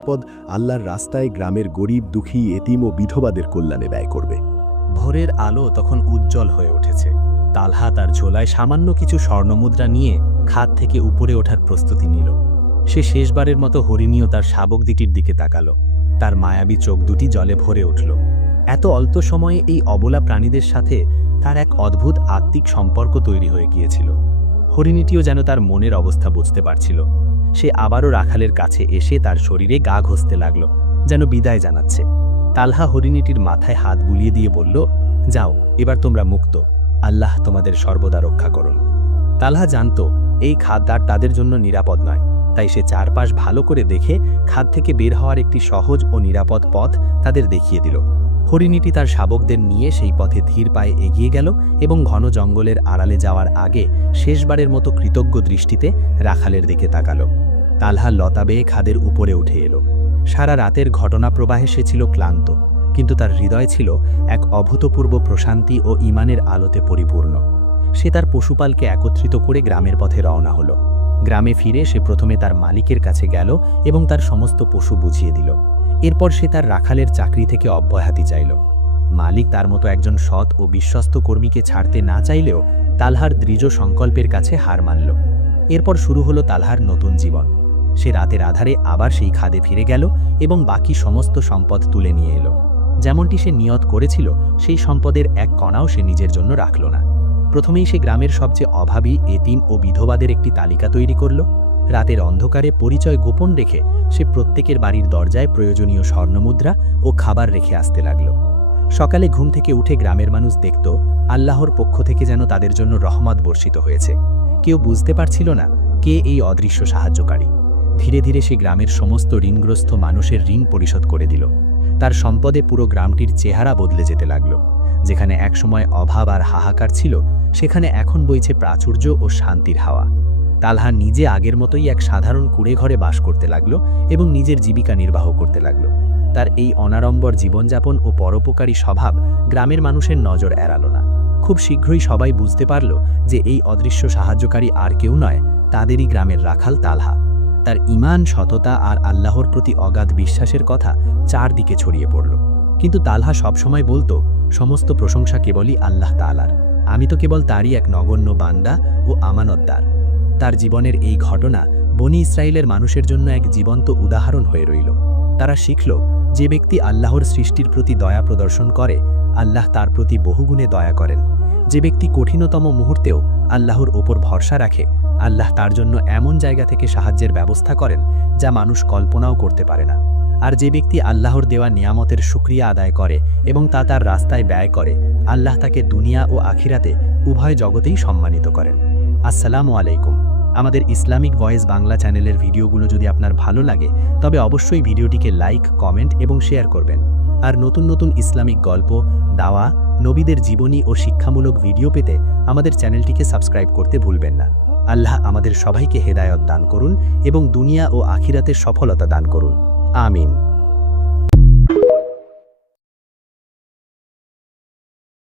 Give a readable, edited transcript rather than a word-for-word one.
পদ আল্লাহর রাস্তায় গ্রামের গরিব দুঃখী এতিম ও বিধবাদের কল্যাণে ব্যয় করবে। ভোরের আলো তখন উজ্জ্বল হয়ে উঠেছে। তালহা তার ঝোলায় সামান্য কিছু স্বর্ণমুদ্রা নিয়ে খাদ থেকে উপরে ওঠার প্রস্তুতি নিল। সে শেষবারের মতো হরিণীয় তার শাবক দুটির দিকে তাকালো। তার মায়াবী চোখ দুটি জলে ভরে উঠল। এত অল্প সময়ে এই অবলা প্রাণীদের সাথে তার এক অদ্ভুত আত্মিক সম্পর্ক তৈরি হয়ে গিয়েছিল। হরিণীটিও যেন তার মনের অবস্থা বুঝতে পারছিল। সে আবারও রাখালের কাছে এসে তার শরীরে গা ঘষতে লাগল, যেন বিদায় জানাচ্ছে। তালহা হরিণীটির মাথায় হাত বুলিয়ে দিয়ে বলল, যাও, এবার তোমরা মুক্ত। আল্লাহ তোমাদের সর্বদা রক্ষা করুন। তালহা জানত এই খাদ আর তাদের জন্য নিরাপদ নয়, তাই সে চারপাশ ভালো করে দেখে খাদ থেকে বের হওয়ার একটি সহজ ও নিরাপদ পথ তাদের দেখিয়ে দিল। হরিণীটি তার শাবকদের নিয়ে সেই পথে ধীর পায়ে এগিয়ে গেল এবং ঘন জঙ্গলের আড়ালে যাওয়ার আগে শেষবারের মতো কৃতজ্ঞ দৃষ্টিতে রাখালের দিকে তাকালো। তালহা লতা বেয়ে খাদের উপরে উঠে এলো। সারা রাতের ঘটনা প্রবাহে সে ছিল ক্লান্ত, কিন্তু তার হৃদয় ছিল এক অভূতপূর্ব প্রশান্তি ও ঈমানের আলোতে পরিপূর্ণ। সে তার পশুপালকে একত্রিত করে গ্রামের পথে রওনা হলো। গ্রামে ফিরে সে প্রথমে তার মালিকের কাছে গেল এবং তার সমস্ত পশু বুঝিয়ে দিল। এরপর সে তার রাখালের চাকরি থেকে অব্যাহতি চাইল। মালিক তার মতো একজন সৎ ও বিশ্বস্ত কর্মীকে ছাড়তে না চাইলেও তালহার দৃঢ় সংকল্পের কাছে হার মানল। এরপর শুরু হলো তালহার নতুন জীবন। সে রাতের আধারে আবার সেই খাদে ফিরে গেল এবং বাকি সমস্ত সম্পদ তুলে নিয়ে এলো। যেমনটি সে নিয়ত করেছিল, সেই সম্পদের এক কণাও সে নিজের জন্য রাখল না। প্রথমেই সে গ্রামের সবচেয়ে অভাবী, এতিম ও বিধবাদের একটি তালিকা তৈরি করল। রাতের অন্ধকারে পরিচয় গোপন রেখে সে প্রত্যেকের বাড়ির দরজায় প্রয়োজনীয় স্বর্ণমুদ্রা ও খাবার রেখে আসতে লাগল। সকালে ঘুম থেকে উঠে গ্রামের মানুষ দেখত আল্লাহর পক্ষ থেকে যেন তাদের জন্য রহমত বর্ষিত হয়েছে। কেউ বুঝতে পারছিল না কে এই অদৃশ্য সাহায্যকারী। ধীরে ধীরে সে গ্রামের সমস্ত ঋণগ্রস্ত মানুষের ঋণ পরিশোধ করে দিল। তার সম্পদে পুরো গ্রামটির চেহারা বদলে যেতে লাগল। যেখানে একসময় অভাব আর হাহাকার ছিল, সেখানে এখন বইছে প্রাচুর্য ও শান্তির হাওয়া। তালহা নিজে আগের মতোই এক সাধারণ কুঁড়ে ঘরে বাস করতে লাগল এবং নিজের জীবিকা নির্বাহ করতে লাগল। তার এই অনাড়ম্বর জীবনযাপন ও পরোপকারী স্বভাব গ্রামের মানুষের নজর এড়াল না। খুব শীঘ্রই সবাই বুঝতে পারল যে এই অদৃশ্য সাহায্যকারী আর কেউ নয়, তাদেরই গ্রামের রাখাল তালহা। তার ঈমান, সততা আর আল্লাহর প্রতি অগাধ বিশ্বাসের কথা চারদিকে ছড়িয়ে পড়ল। কিন্তু তালহা সবসময় বলতো, সমস্ত প্রশংসা কেবলই আল্লাহ তাআলার। আমি তো কেবল তারই এক নগণ্য বান্দা ও আমানতদার। তার জীবনের এই ঘটনা বনি ইসরায়েলের মানুষের জন্য এক জীবন্ত উদাহরণ হয়ে রইল। তারা শিখল, যে ব্যক্তি আল্লাহর সৃষ্টির প্রতি দয়া প্রদর্শন করে, আল্লাহ তার প্রতি বহুগুণে দয়া করেন। যে ব্যক্তি কঠিনতম মুহূর্তেও আল্লাহর ওপর ভরসা রাখে, আল্লাহ তার জন্য এমন জায়গা থেকে সাহায্যের ব্যবস্থা করেন যা মানুষ কল্পনাও করতে পারে না। আর যে ব্যক্তি আল্লাহর দেওয়া নিয়ামতের শুকরিয়া আদায় করে এবং তা তার রাস্তায় ব্যয় করে, আল্লাহ তাকে দুনিয়া ও আখিরাতে উভয় জগতেই সম্মানিত করেন। আসসালামু আলাইকুম। আমাদের ইসলামিক ভয়েস বাংলা চ্যানেলের ভিডিওগুলো যদি আপনার ভালো লাগে, তবে অবশ্যই ভিডিওটিকে লাইক, কমেন্ট এবং শেয়ার করবেন। আর নতুন নতুন ইসলামিক গল্প, দাওয়া, নবীদের জীবনী ও শিক্ষামূলক ভিডিও পেতে আমাদের চ্যানেলটিকে সাবস্ক্রাইব করতে ভুলবেন না। আল্লাহ আমাদের সবাইকে হেদায়েত দান করুন এবং দুনিয়া ও আখিরাতের সফলতা দান করুন। আমিন।